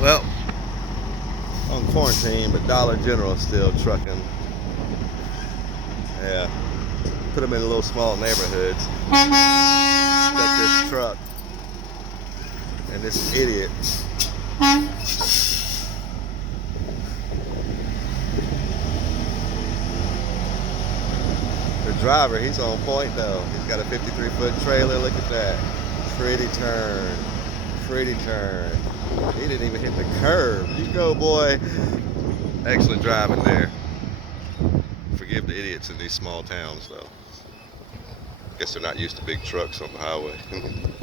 Well, on quarantine, but Dollar General is still trucking. Yeah, put them in little small neighborhoods. Like this truck and this idiot. The driver, he's on point though. He's got a 53-foot trailer. Look at that. Pretty turn. Pretty turn. He didn't even hit the curb. You go, boy. Excellent driving there. Forgive the idiots in these small towns, though. Guess they're not used to big trucks on the highway.